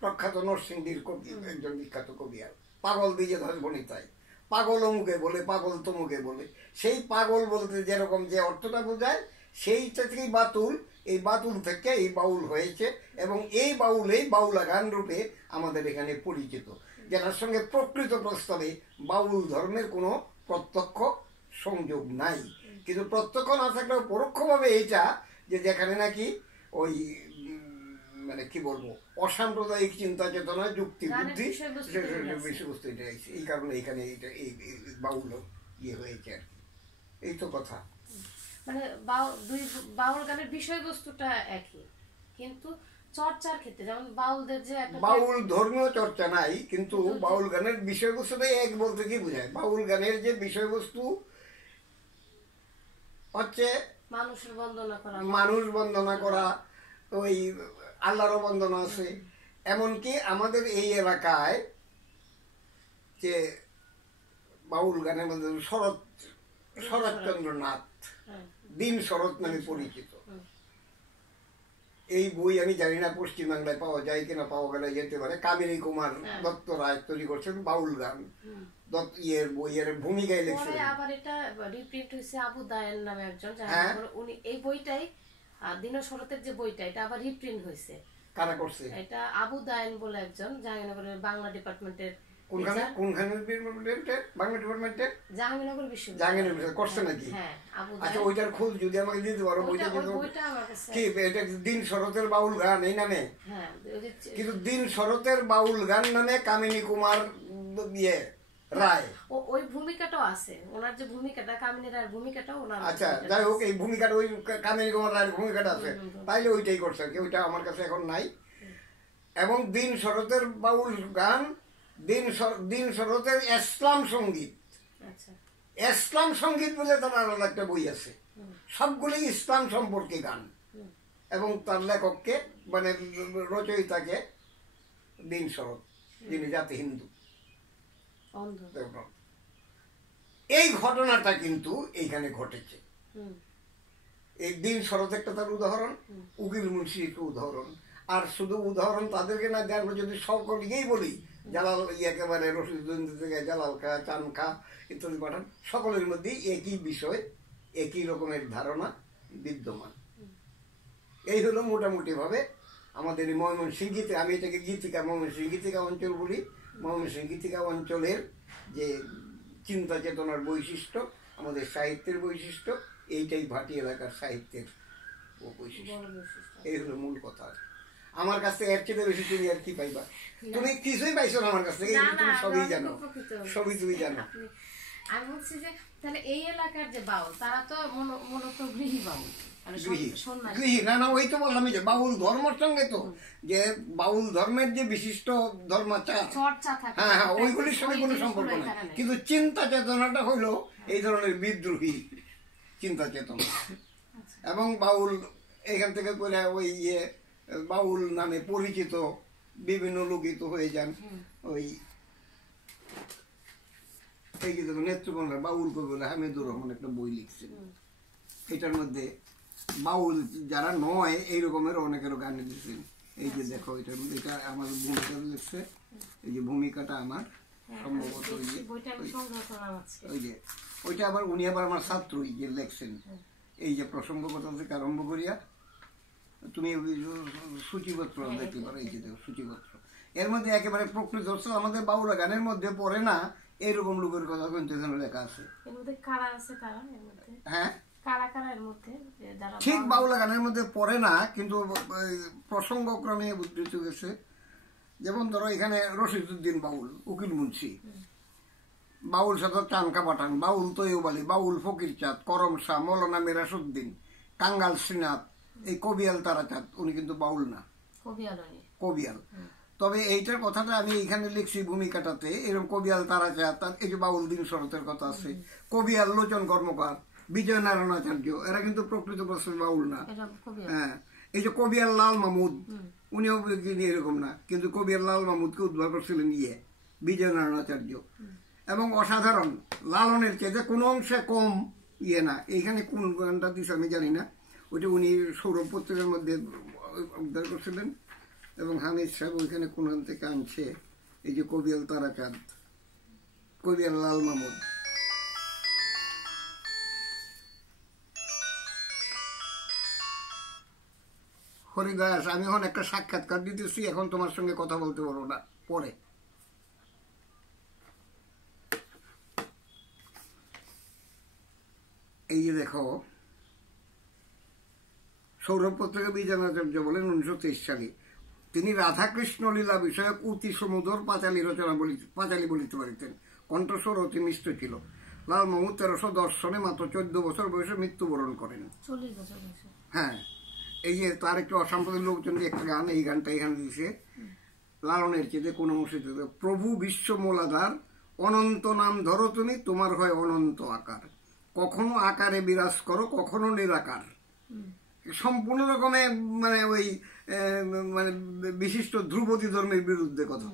প্রখ্যাত নরসিংদীর কবি, একজন বিখ্যাত কবি, আর পাগল বিজয়দাস বনিতায় পাগল অমুকে বলে, পাগল তমুকে বলে। সেই পাগল বলতে যেরকম যে অর্থটা বোঝায় সেইটা থেকেই বাতুল, এই বাতুল থেকে এই বাউল হয়েছে এবং এই বাউলেই বাউলা গান রূপে আমাদের এখানে পরিচিত, যেটার সঙ্গে প্রকৃত প্রস্তাবে বাউল ধর্মের কোনো প্রত্যক্ষ সংযোগ নাই। কিন্তু প্রত্যক্ষ না থাকলেও পরোক্ষভাবে এইটা যে যেখানে নাকি ওই মানে কি বলবো অসাম্প্রদায়িক চিন্তা চেতনা যুক্তি বুদ্ধি বিষয়বস্তু এটা এই কারণে এখানে এইটা এই বাউল ইয়ে হয়েছে আর কি, এই তো কথা। মানে বাউল গানের বিষয়বস্তুটা একই, কিন্তু চর্চার ক্ষেত্রে যেমন বাউলদের যে একটা বাউল ধর্মীয় চর্চা নাই, কিন্তু বাউল গানের বিষয়বস্তুটাই এক বলতে কি বোঝায়? বাউল গানের যে বিষয়বস্তু হচ্ছে মানুষের বন্দনা করা, মানুষ বন্দনা করা, ওই আল্লাহরও বন্দনা আছে। এমনকি আমাদের এই এলাকায় যে বাউল গানের মধ্যে শরৎচন্দ্রনাথ দিন শরৎ নামে পরিচিত, এই বই আমি জানি না পশ্চিমবাংলায় পাওয়া যায় কিনা, পাওয়া গেলে যেতে পারে। কামিনী কুমার দত্ত রায় তৈরি করছেন বাউল গান, বইয়ের ভূমিকায় লিখছেন। আবার এটা রিপ্রিন্ট হয়েছে আবু দায়েল নামে একজন, উনি এই বইটাই দিন শরতের যে বইটা এটা আবার রিপ্রিন্ট হয়েছে। কারা করছে এটা? আবু দায়েন বলে একজন, জাহাঙ্গীরনগরের বাংলা ডিপার্টমেন্টের। জাহাঙ্গীরনগর বিশ্ববিদ্যালয় করছে নাকি? হ্যাঁ, আবু দায়েন। আচ্ছা, ওইটার খোঁজ যদি আমাকে দিতে পারো। বইটা আমার কাছে কি এটা দিন শরতের বাউল গান এই নামে? হ্যাঁ, কিন্তু দিন শরতের বাউল গান নামে কামিনী কুমার রায় ওই ভূমিকাটাও আছে, ওনার যে ভূমিকাটা কামিনী রায়ের ভূমিকাটাও ওনার। আচ্ছা, যাই হোক, এই ভূমিকাটা ওই কামিনী কুমার রায়ের ভূমিকাটা আছে, তাইলে ওইটাই করছে আর কি। ওইটা আমার কাছে এখন নাই। এবং দিন শরতের বাউল গান, দিন শরতের ইসলাম সঙ্গীত, ইসলাম সঙ্গীত বলে তার আলাদা একটা বই আছে, সবগুলি ইসলাম সম্পর্কে গান, এবং তার লেখককে মানে রচয়িতাকে দিন শরৎ, যিনি জাতি হিন্দু। এই ঘটনাটা কিন্তু এইখানে ঘটেছে। এই দিন শরৎ একটা তার উদাহরণ, উকিল মুন্সি একটা উদাহরণ। আর শুধু উদাহরণ তাদেরকে না দেওয়ার, যদি সকলকেই বলি, জালাল একেবারে রশিদুদ্দিন থেকে জালাল খা, চান খা ইত্যাদি পাঠান, সকলের মধ্যেই একই বিষয়, একই রকমের ধারণা বিদ্যমান। এই হলো মোটামুটি ভাবে আমাদের ময়মনসিংহীতে, আমি এটাকে গীতিকা, ময়মনসিংহ গীতিকা অঞ্চল বলি। ময়মনসিংহ গীতিকা অঞ্চলের যে চিন্তা চেতনার বৈশিষ্ট্য, আমাদের সাহিত্যের বৈশিষ্ট্য, এইটাই ভাটি এলাকার সাহিত্যের বৈশিষ্ট্য। এই হলো মূল কথা। আমার কাছ থেকে এর চেয়ে বেশি তুমি আর কি পাইবা? তুমি কিছুই পাইছো না আমার কাছ থেকে, তুমি সবই জানো, সবই তুমি জানো। আমি বলছি যে তাহলে এই এলাকার যে বাউল, তারা তো মূলত গৃহী বাউল, গৃহী। না না, ওই তো বললাম যে বাউল ধর্মের সঙ্গে তো যে বাউল ধর্মের যে বিশিষ্ট ধর্মাচার, হ্যাঁ হ্যাঁ, ওইগুলির সঙ্গে কোনো সম্পর্ক নেই। কিন্তু চিন্তা চেতনাটা হইলো এই ধরনের বিদ্রোহী চিন্তা চেতনা। এবং বাউল এখান থেকে করে ওই বাউল নামে পরিচিত বিভিন্ন লোকিত হয়ে যান। ওই এই যে দেখো, নেত্রকোনার বাউল কবি বলে হামিদুর রহমান একটা বই লিখছেন, এটার মধ্যে বাউল যারা নয় এই রকমের অনেকেরও গান লিখছেন। এই যে দেখো, এটার মধ্যে এটা আমার ভূমিকা লিখছে, এই যে ভূমিকাটা আমার সম্ভবত ওই যে ওইটা আবার উনি আবার আমার ছাত্রই যে লেখছেন। এই যে প্রসঙ্গগত থেকে আরম্ভ করিয়া তুমি সূচিপত্র দেখতে পারো, এই যে দেখো সূচিপত্র, এর মধ্যে একেবারে প্রকৃত আমাদের বাউলা গানের মধ্যে পড়ে না এইরকম লোকের কথা কিন্তু এখানে লেখা আছে। হ্যাঁ, ঠিক বাউলা গানের মধ্যে পড়ে না, কিন্তু প্রসঙ্গক্রমে উদ্ধৃত গেছে। যেমন ধরো এখানে রশিদুদ্দিন বাউল, উকিল মুন্সি, বাউল সাথে চানকা পাঠান, বাউল তৈয়বালি, বাউল ফকির চাঁদ, করম শাহ, মৌলানা মিরাসুদ্দিন, কাঙ্গাল শ্রীনাথ, এই কবিয়াল তারাচাঁদ, উনি কিন্তু বাউল না, কবিয়াল। তবে এইটার কথাটা আমি এখানে লিখছি ভূমিকাটাতে, এরকম কবিয়াল তারাচাঁদ, এই যে বাউল দিন শরতের কথা আছে, কবিয়াল লোচন কর্মকার, বিজয় নারায়ণাচার্য, এরা কিন্তু প্রকৃত প্রশ্নে বাউল না। হ্যাঁ, এই যে কবিয়াল লাল মাহমুদ, উনিও এরকম না, কিন্তু কবিয়াল লাল মাহমুদকে উদ্ধার করছিলেন বিজয় নারায়ণাচার্য। এবং অসাধারণ, লালনের চেয়ে কোনো অংশে কম না। এইখানে কোন গানটা দিচ্ছে আমি জানি না, ওইটা উনি সৌরভ পত্রিকার মধ্যে উদ্ধার করছিলেন। এবং হামিদ সাহেব ওইখানে কোন থেকে আনছে, এই যে কবিয়াল তারাচাঁদ, কবিয়াল লাল মাহমুদ। হরিদাস, আমি এখন একটা সাক্ষাৎকার দিতেছি, এখন তোমার সঙ্গে কথা বলতে পারবো না, পরে। এই যে দেখো, সৌরভ পত্রিকা বিজয়াচার্য বলেন 1923 সালে তিনি রাধাকৃষ্ণ লীলা বিষয়ক অতি সমুদর পাঁচালী বলিতে পারিতেন, কণ্ঠস্বর অতি মিষ্ট ছিল। লাল মাহমুদ 1310 সনে মাত্র 14 বছর বয়সে মৃত্যুবরণ করেন। হ্যাঁ, এই যে তার একটু অসাম্প্রদায়িক লোকজন একটা গান, এই গানটা এখানে দিয়েছে, লালনের চেয়ে কোনো অংশে, প্রভু বিশ্ব মূলাধার অনন্ত নাম ধরো তুমি, তোমার হয় অনন্ত আকার, কখনো আকারে বিরাজ করো কখনো নিরাকার। সম্পূর্ণ রকমে মানে ওই মানে বিশিষ্ট ধ্রুপদী ধর্মের বিরুদ্ধে কথা।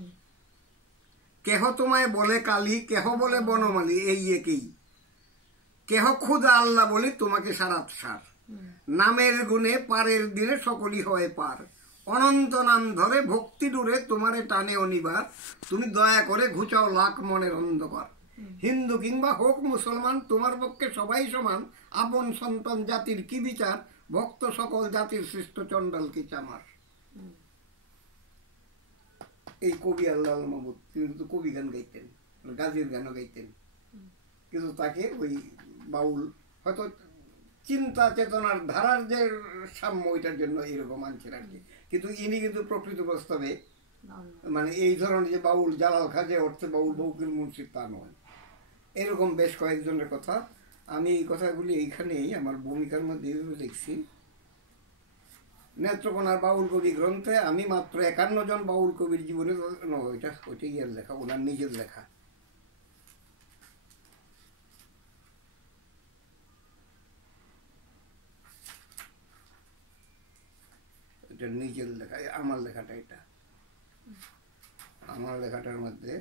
কেহ তোমায় বলে কালী, কেহ বলে বনমালী, এই একই, কেহ খুদা আল্লাহ বলি তোমাকে সারাত সার, নামের গুণে পারের দিনে সকলই হয় পার, অনন্ত নাম ধরে ভক্তি ডুরে তোমারে টানে অনিবার, তুমি দয়া করে ঘুচাও লাখ মনের অন্ধকার। হিন্দু কিংবা হোক মুসলমান তোমার পক্ষে সবাই সমান, আপন সন্তান জাতির কি বিচার, ভক্ত সকল জাতির সৃষ্ট চন্ডাল কি চামার। এই কবি আল্লাহ মাহমুদ তিনি কিন্তু কবি গান গাইতেন, গাজীর গানও গাইতেন, কিন্তু তাকে ওই বাউল হয়তো চিন্তা চেতনার ধারার যে সাম্য ওইটার জন্য এইরকম আনছেন আর কি। কিন্তু ইনি কিন্তু প্রকৃত প্রস্তাবে মানে এই ধরনের যে বাউল জালাল খা যে অর্থে বাউল বউকিল মুন্সির তা নয়। এরকম বেশ কয়েকজনের কথা আমি এই কথাগুলি এইখানেই আমার ভূমিকার মধ্যে এইভাবে দেখছি। নেত্রকোনার বাউল কবি গ্রন্থে আমি মাত্র 51 জন বাউল কবির জীবনে, ওইটাই আর লেখা, ওনার নিজের লেখা। এটা নিজের লেখা, আমার লেখাটা, এটা আমার লেখাটার মধ্যে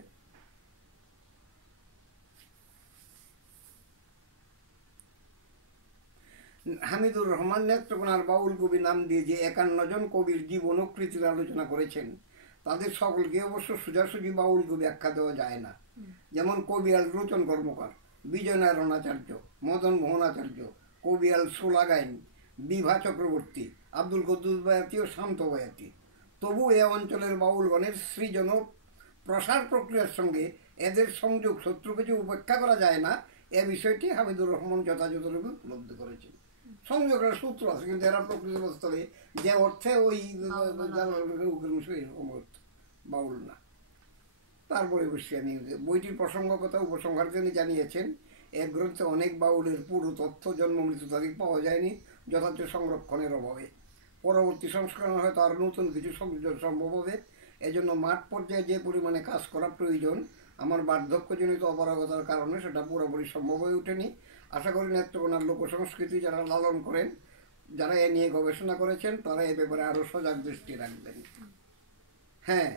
হামিদুর রহমান নেত্রকোনার বাউল কবি নাম দিয়ে যে 51 জন কবির জীবন ও কৃতির আলোচনা করেছেন, তাদের সকলকে অবশ্য সোজাসুজি বাউল কবি আখ্যা দেওয়া যায় না। যেমন কবিয়াল রোচন কর্মকার, বিজয় নারায়ণ আচার্য, মদন মোহন আচার্য, কবিয়াল সোলাগাইন, বিভা চক্রবর্তী, আব্দুল কুদ্দুস বয়াতি ও শান্ত বয়াতি। তবু এ অঞ্চলের বাউলগণের সৃজন প্রসার প্রক্রিয়ার সঙ্গে এদের সংযোগ শত্রু কিছু উপেক্ষা করা যায় না, এ বিষয়টি হামিদুর রহমান যথাযথরূপে উপলব্ধি করেছেন। সংযোগের সূত্র আছে, কিন্তু এরা প্রকৃত বাস্তবে যে অর্থে ওই এরকম অর্থ বাউল না। তারপরে অবশ্যই আমি বইটির প্রসঙ্গকতা উপসংহার তিনি জানিয়েছেন, এক গ্রন্থে অনেক বাউলের পুরো তথ্য জন্ম মৃত্যু তারিখ পাওয়া যায়নি যথার্থ সংরক্ষণের অভাবে। পরবর্তী সংস্করণে হয়তো আরও নতুন কিছু সংযোজন সম্ভব হবে। এজন্য মাঠ পর্যায়ে যে পরিমাণে কাজ করা প্রয়োজন আমার বার্ধক্যজনিত অপারগতার কারণে সেটা পুরোপুরি সম্ভব হয়ে ওঠেনি। আশা করি নেত্রকোনার লোকসংস্কৃতি যারা লালন করেন, যারা এ নিয়ে গবেষণা করেছেন, তারা এ ব্যাপারে আরও সজাগ দৃষ্টি রাখবেন। হ্যাঁ,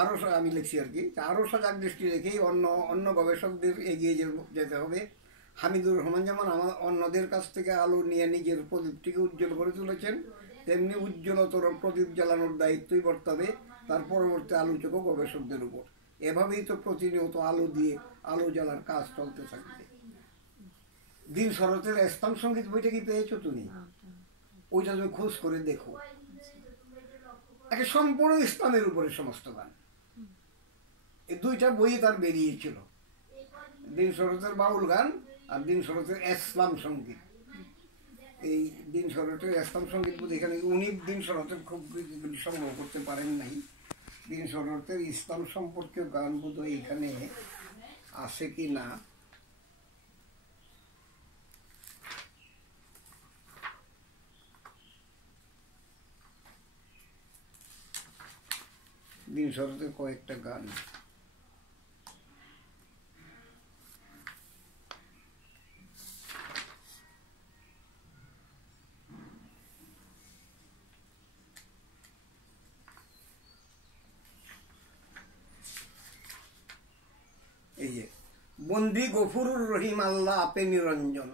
আরও আমি লিখছি আর কি, আরও সজাগ দৃষ্টি রেখেই অন্য গবেষকদের এগিয়ে যেতে হবে। হামিদুর রহমান যেমন অন্যদের কাছ থেকে আলো নিয়ে নিজের প্রদীপটিকে উজ্জ্বল করে তুলেছেন, তেমনি উজ্জ্বলতর প্রদীপ জ্বালানোর দায়িত্বই বর্তাবে তার পরবর্তী আলোচক ও গবেষকদের উপর। এভাবেই তো প্রতিনিয়ত আলো দিয়ে আলো জ্বালার কাজ চলতে থাকবে। দিন শরতের ইসলাম সঙ্গীত বইটা কি পেয়েছো তুমি? ওইটা তুমি খোঁজ করে দেখো, একে সম্পূর্ণ ইসলামের উপরে সমস্ত গান। এই দুইটা বই তার বেরিয়েছিল, দিন শরতের বাউল গান আর দিন শরতের ইসলাম সঙ্গীত। এই দিন শরতের ইসলাম সঙ্গীত বলতে এখানে উনি দিন শরতের খুব সংগ্রহ করতে পারেন নাই। দিন শরতের ইসলাম সম্পর্কে গান বোধহয় এখানে আছে কি না। দিন শরতের কয়েকটা গান এই যে বন্দি গফুরুর রহিম আল্লাহ আপে নিরঞ্জন,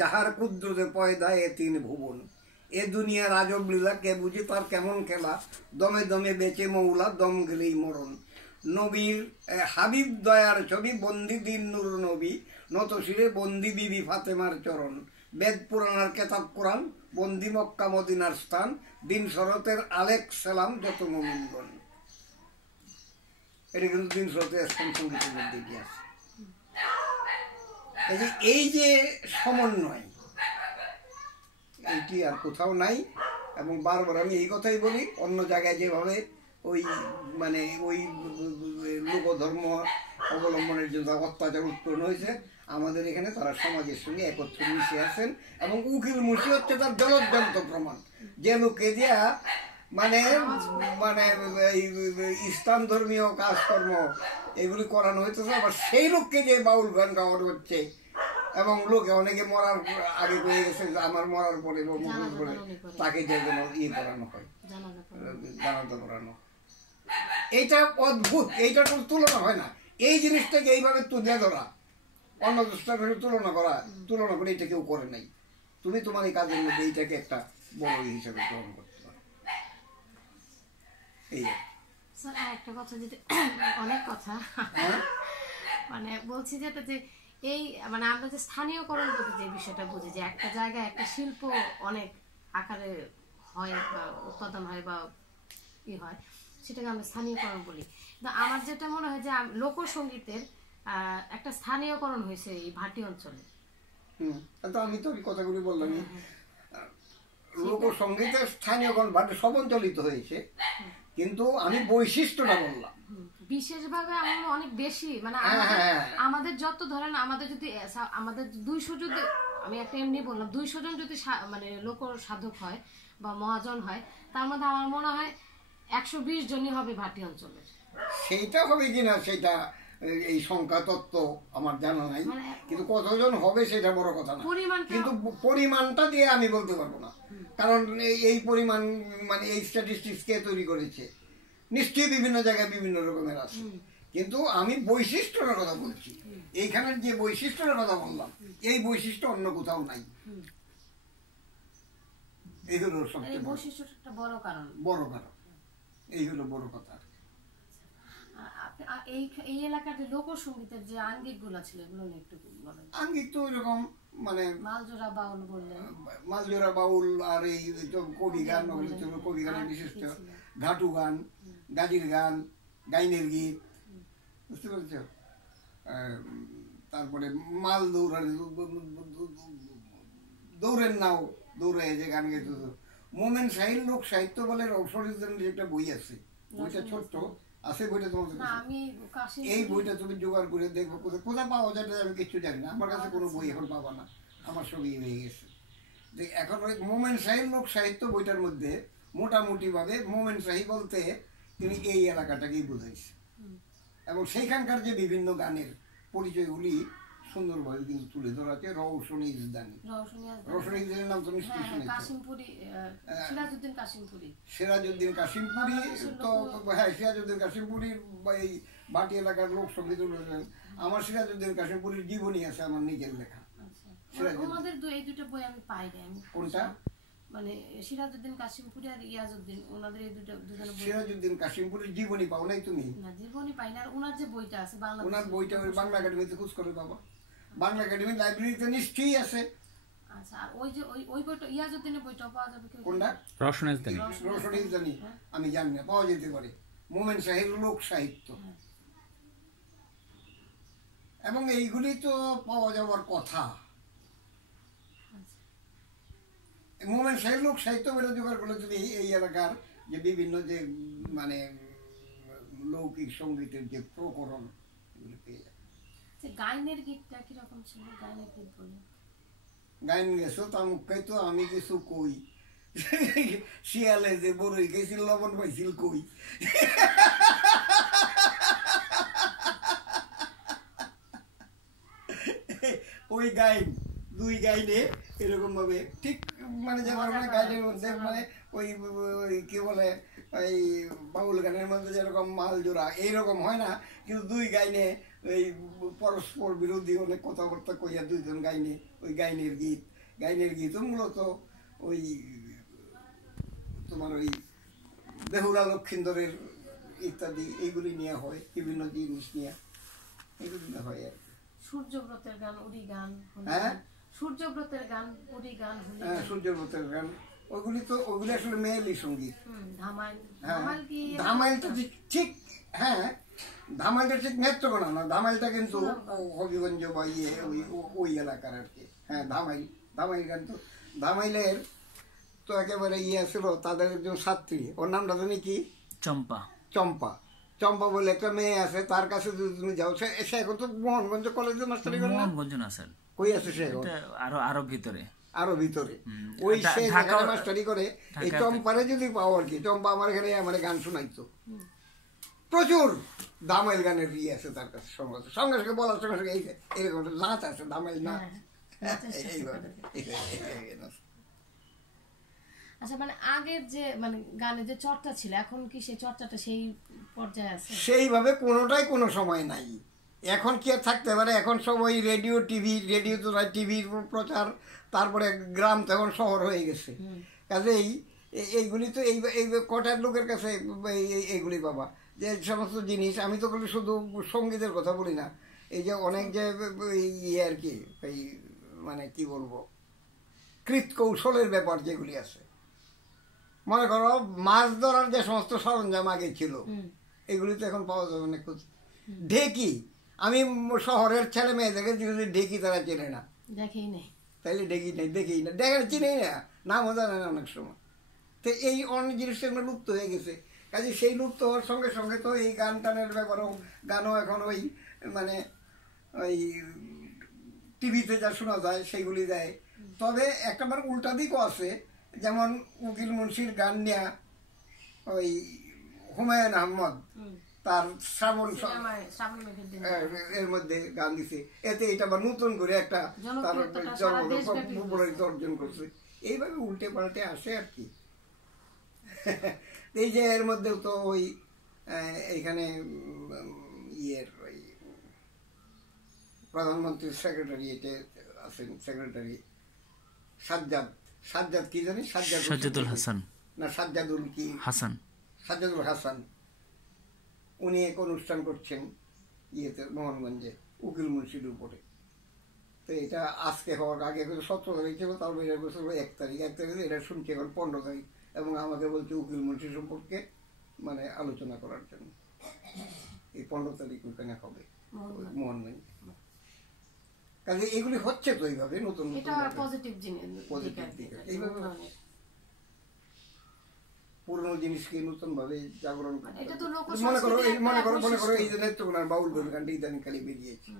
যাহার কুদ্রতে পয়দা এ তিন ভুবন, এ দুনিয়ার আজব লীলা কে বুঝি তার কেমন খেলা, দমে দমে বেঁচে মৌলা দম গেলেই মরণ। নবীর হাবিব দয়ার ছবি বন্দি দিন নূর নবী, নত শিরে বন্দি বিবি ফাতেমার চরণ। বেদ পুরাণার কেতাব কোরআন বন্দি মক্কা মদিনার স্থান, দিন শরতের আলেক সালাম যত মুমিনগণ। এটা কিন্তু দিন শরতের স্থান সঙ্গীতের মধ্যে কি আছে। এই যে সমন্বয়, এইটি আর কোথাও নাই। এবং বারবার আমি এই কথাই বলি, অন্য জায়গায় যেভাবে ওই মানে ওই লোকধর্ম অবলম্বনের জন্য অত্যাচার উৎপন্ন হয়েছে, আমাদের এখানে তারা সমাজের সঙ্গে একত্রে মিশে আছেন। এবং উকিল মুশি হচ্ছে তার জলজ্জান্ত প্রমাণ। যে লোককে দিয়া মানে মানে ইসলাম ধর্মীয় কাজকর্ম এগুলি করানো হইতেছে, আবার সেই লোককে যে বাউল গান গাওয়ানো হচ্ছে। এবং লোকে অনেকে মরার আগে করে গেছে, আমার মরার পরে বা মুখের পরে তাকে যে যেন করানো হয়, জানাজা করানো। এইটা অদ্ভুত, এইটা কোনো তুলনা হয় না। এই জিনিসটাকে এইভাবে তুলে ধরা, অন্য দৃষ্টার তুলনা করে এটা কেউ করে নাই। তুমি তোমার এই কাজের মধ্যে এইটাকে একটা বড় হিসাবে গ্রহণ করতে পারো। এই একটা কথা যেটা অনেক কথা মানে বলছি যেটা যে এই মানে আমরা যে স্থানীয়করণ বলতে যে বিষয়টা বুঝি, যে একটা জায়গায় একটা শিল্প অনেক আকারে হয় বা উৎপাদন হয় বা ই হয়, সেটাকে আমরা স্থানীয়করণ বলি। কিন্তু আমার যেটা মনে হয় যে লোকসঙ্গীতের একটা স্থানীয়করণ হয়েছে এই ভাটি অঞ্চলে। আমি তো ওই কথাগুলি বললাম, লোকসঙ্গীতের স্থানীয়করণ ভাটি সব অঞ্চলিত হয়েছে, কিন্তু আমি বৈশিষ্ট্যটা বললাম বিশেষভাবে আমরা অনেক বেশি মানে আমাদের যত ধরেন আমাদের যদি আমাদের 200 যদি আমি একটা এমনি বললাম 200 জন যদি মানে লোক সাধক হয় বা মহাজন হয়, তার মধ্যে আমার মনে হয় 120 জনই হবে ভাটি অঞ্চলের। সেইটা হবে কিনা সেটা এই সংখ্যা তত্ত্ব আমার জানা নাই, কিন্তু কতজন হবে সেটা বড় কথা না। কিন্তু পরিমাণটা দিয়ে আমি বলতে পারবো না, কারণ এই পরিমাণ মানে এই স্ট্যাটিস্টিক্স কে তৈরি করেছে, নিশ্চয়ই বিভিন্ন জায়গায় বিভিন্ন রকমের আছে। কিন্তু আমি বৈশিষ্ট্যের কথা বলছি, এইখানের যে বৈশিষ্ট্যের কথা বললাম, এই বৈশিষ্ট্য অন্য কোথাও নাই। এই হলো সবচেয়ে বড় কারণ, এই হলো বড় কথা। এই এলাকার লোকসঙ্গীতের যে আঙ্গিক গুলা ছিল এগুলো একটু বলেন। আঙ্গিক তো এরকম মানে মালজোড়া বাউল বললেন, মালজোড়া বাউল, আর এই কবি গান, কবি গানের বিশিষ্ট ঘাটু গান, গাজির গান, গাইনের গীত, বুঝতে পেরেছ? তারপরে মাল দৌড়ের নাও দৌড়ে যে গান গেত। মোমেন শাহির লোক সাহিত্য বলে রওশনীর একটা বই আছে, বইটা ছোট্ট আছে, বইটা তোমাদের এই বইটা তুমি জোগাড় করে দেখবো কোথায় পাওয়া যায় আমি কিছু জানি না, আমার কাছে কোনো বই এখন পাবা না, আমার সবই হয়ে গেছে। এখন ওই মোমেন শাহির লোক সাহিত্য বইটার মধ্যে মোটামুটি ভাবে মোমেন শাহি বলতে তিনি এই এলাকাটাকেই বুঝাইছে। এবং সেইখানকার যে বিভিন্ন গানের পরিচয়গুলি সুন্দরভাবে কিন্তু তুলে ধরা আছে। রওশনী ইজদানি, রওশনী ইজদানির নাম তো নিশ্চয়ই শুনেছেন, সিরাজউদ্দিন কাশিমপুরি। তো হ্যাঁ, সিরাজউদ্দিন কাশিমপুরির এই বাটি এলাকার লোক সঙ্গীত রয়েছেন। আমার সিরাজউদ্দিন কাশিমপুরির জীবনী আছে আমার নিজের লেখা। এই দুটো বই আমি পাই নাই। কোনটা? মানে সিরাজউদ্দিন কাশিমপুরি আর ইয়াজউদ্দিন, ওনাদের এই দুজন। সিরাজউদ্দিন কাশিমপুরির জীবনী পাও নাই তুমি? না, জীবনী পাই না। আর ওনার যে বইটা আছে বাংলা, ওনার বইটা ওই বাংলা একাডেমিতে খোঁজ করে পাবা, বাংলা একাডেমি লাইব্রেরিতে নিশ্চয়ই আছে। আচ্ছা, আর ওই যে ওই বইটা ইয়াজউদ্দিনের বইটা পাওয়া যাবে? কোনটা? রওশনী ইজদানি আমি জানি না, পাওয়া যেতে পারে। মোমেন শাহির লোক সাহিত্য, এবং এইগুলি তো পাওয়া যাওয়ার কথা। মোমেন শাহির লোক সাহিত্য বলে জোগাড় করলে তুমি এই এলাকার যে বিভিন্ন যে মানে লৌকিক সঙ্গীতের যে প্রকরণ এগুলি পেয়ে যাবে। গাইনের গীতটা কিরকম ছিল? গাইনের গীত বলে গাইন গেছো তামুকাই তো আমি কিছু কই, শিয়ালে যে বড়ই গেছিল লবণ পাইছিল কই। ওই গাইন দুই গাইনে এরকম ভাবে ঠিক মানে যেমন গাইনের মধ্যে মানে ওই কি বলে ওই বাউল গানের মধ্যে যেরকম মাল জোড়া এইরকম হয় না, কিন্তু দুই গাইনে ওই পরস্পর বিরোধী অনেক কথাবার্তা কইয়া দুইজন গাইনে ওই গাইনের গীতও মূলত ওই তোমার ওই বেহুলা লক্ষিন্দরের ইত্যাদি এইগুলি নিয়ে হয়, বিভিন্ন জিনিস নিয়ে এগুলি হয় আর কি। সূর্যব্রতের গান, উড়ি গান, হ্যাঁ সূর্যব্রতের গান, পুরী গান, হোলি হ্যাঁ, গান, সূর্যব্রতের গান, ওগুলি আসলে মেয়েলি সঙ্গীত। ধামাইল। হ্যাঁ, ধামাইল কি ধামাইলটা ঠিক, হ্যাঁ, ধামাইলটা ঠিক নেত্রকোনা না, ধামাইলটা কিন্তু হবিগঞ্জ বা ওই এলাকার আর কি। হ্যাঁ, ধামাইল গান তো, ধামাইলের তো একেবারে ছিল, তাদের একজন ছাত্রী, ওর নামটা জানি কি, চম্পা। চম্পা বলে একটা মেয়ে আছে, তার কাছে যদি তুমি যাও, সে এখন তো মোহনগঞ্জ কলেজে মাস্টারি করে না, মোহনগঞ্জ না স্যার, কই আছে সে এখন? আরো ভিতরে, ওই সে যেখানে মাস্টারি করে, এই চম্পারে যদি পাও আর কি, চম্পা আমার এখানে আমার গান শোনাইতো, প্রচুর ধামাইল গানের আছে তার কাছে, সঙ্গে সঙ্গে বলার সঙ্গে সঙ্গে এইরকম নাচ আছে, ধামাইল নাচ। আচ্ছা, মানে আগের যে মানে গানের যে চর্চা ছিল, এখন কি সেই চর্চাটা সেই পর্যায়ে আছে? সেইভাবে কোনোটাই কোনো সময় নাই। এখন কি আর থাকতে পারে? এখন সব ওই রেডিও তো টিভির প্রচার, তারপরে গ্রাম তো এখন শহর হয়ে গেছে। কাজেই এইগুলি তো এই কটার লোকের কাছে এইগুলি পাবা, যে সমস্ত জিনিস। আমি তো শুধু সঙ্গীতের কথা বলি না, এই যে অনেক যে ইয়ে আর কি, এই মানে কি বলবো, কৃত কৌশলের ব্যাপার যেগুলি আছে, মনে করো মাছ ধরার যে সমস্ত সরঞ্জাম আগে ছিল, এগুলি তো এখন পাওয়া যাবে না। ঢেকি, আমি শহরের ছেলে মেয়েদেরকে ঢেকি তারা চেনে না, দেখেই নেই, তাইলে ঢেকি নেই, দেখেই না, চিনেই না, নামও জানে না অনেক সময়। তো এই অনেক জিনিসটা এগুলো লুপ্ত হয়ে গেছে। কাজে সেই লুপ্ত হওয়ার সঙ্গে সঙ্গে তো এই গান টানের ব্যাপারও, গানও এখন ওই মানে ওই টিভিতে যা শোনা যায় সেইগুলি দেয়। তবে একটা উল্টা দিকও আছে, যেমন উকিল মুন্সির গান নিয়ে ওই হুমায়ুন আহমদ তার শ্রাবণ এর মধ্যে গান দিছে, এতে এটা আবার নতুন করে একটা তার জনপ্রিয়তা অর্জন করছে। এইভাবে উল্টে পাল্টে আসে আর কি। এই যে এর মধ্যেও তো ওই এইখানে ইয়ের ওই প্রধানমন্ত্রীর সেক্রেটারি এতে আছেন, সেক্রেটারি সাজ্জাদ কি জানি, সাজ্জাদুল হাসান না, সাজ্জাদুল হাসান, উনি এক অনুষ্ঠান করছেন ইয়েতে মোহনগঞ্জে উকিল মুন্সির উপরে। তো এটা আজকে হওয়ার আগে 17 তারিখ ছিল, তারপর এটা বলছিল 1 তারিখ, এটা শুনছি এখন 15 তারিখ, এবং আমাকে বলছে উকিল মুন্সি সম্পর্কে মানে আলোচনা করার জন্য। এই 15 তারিখ ওখানে হবে মোহনগঞ্জে। কাজে এগুলি হচ্ছে তো এইভাবে নতুন পজিটিভ দিকে, এইভাবে পুরনো জিনিসকে নতুন ভাবে জাগরণ করতে। মনে করো এই যে নেত্রকোনার বাউল গানটা ইদানিং খালি বেরিয়েছে,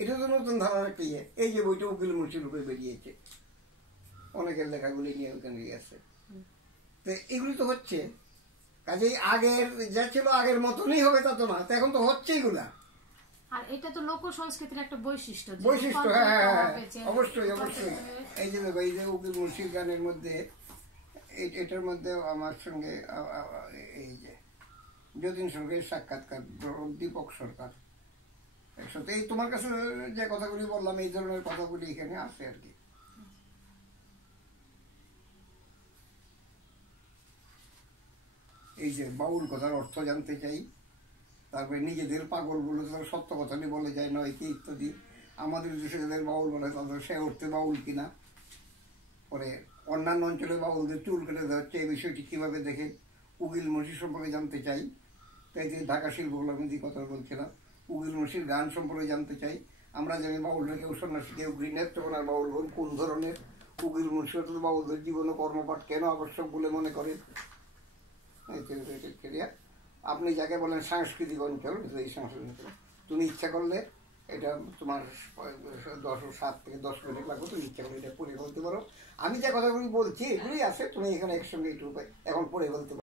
এটা তো নতুন ধারণার একটা ইয়ে। এই যে বইটা উকিল মুন্সির উপরে বেরিয়েছে, অনেকের লেখাগুলি নিয়ে ওখানে আছে, তো এগুলি তো হচ্ছে। কাজেই আগের যা ছিল আগের মতনই হবে তা তো না, এখন তো হচ্ছে এগুলা। আর এটা তো লোক সংস্কৃতির একটা বৈশিষ্ট্য। হ্যাঁ, অবশ্যই। এই যে দেখো, এই যে উকিল মুন্সির গানের মধ্যে, এটার মধ্যে আমার সঙ্গে এই যে যতীন সরকারের সাক্ষাৎকার, দীপক সরকার একসাথে, এই তোমার কাছে যে কথাগুলি বললাম, এই ধরনের কথাগুলি এখানে আছে আর কি। এই যে বাউল কথার অর্থ জানতে চাই, তারপরে নিজেদের পাগলগুলো তারা সত্য কথাটি বলে যায় নয় কি ইত্যাদি, আমাদের দেশে যাদের বাউল বলে তাদের সে অর্থে বাউল কিনা, পরে অন্যান্য অঞ্চলে বাউলদের চুল কেটে দেওয়া হচ্ছে, এই বিষয়টি কীভাবে দেখে উকিল মুন্সি সম্পর্কে জানতে চাই। তাই যে ঢাকা শিল্পকলামিতি কথা বলছিলাম, উকিল মুন্সির গান সম্পর্কে জানতে চাই। আমরা জানি বাউলরা কেউ সন্ন্যাসী, কেউ নেত্রকোনার বাউল কোন ধরনের, উকিল মুন্সি বাউলদের জীবন ও কর্মপাঠ কেন আবশ্যক বলে মনে করেন। আপনি যাকে বলেন সাংস্কৃতিক অঞ্চল, এই সাংস্কৃতিক তুমি ইচ্ছা করলে এটা তোমার 7 থেকে 10 মিনিট লাগবে, তুমি ইচ্ছা করলে এটা পড়ে বলতে পারো। আমি যে কথাগুলি বলছি এগুলি আছে, তুমি এখানে একসঙ্গে একটু এখন পড়ে বলতে পারো।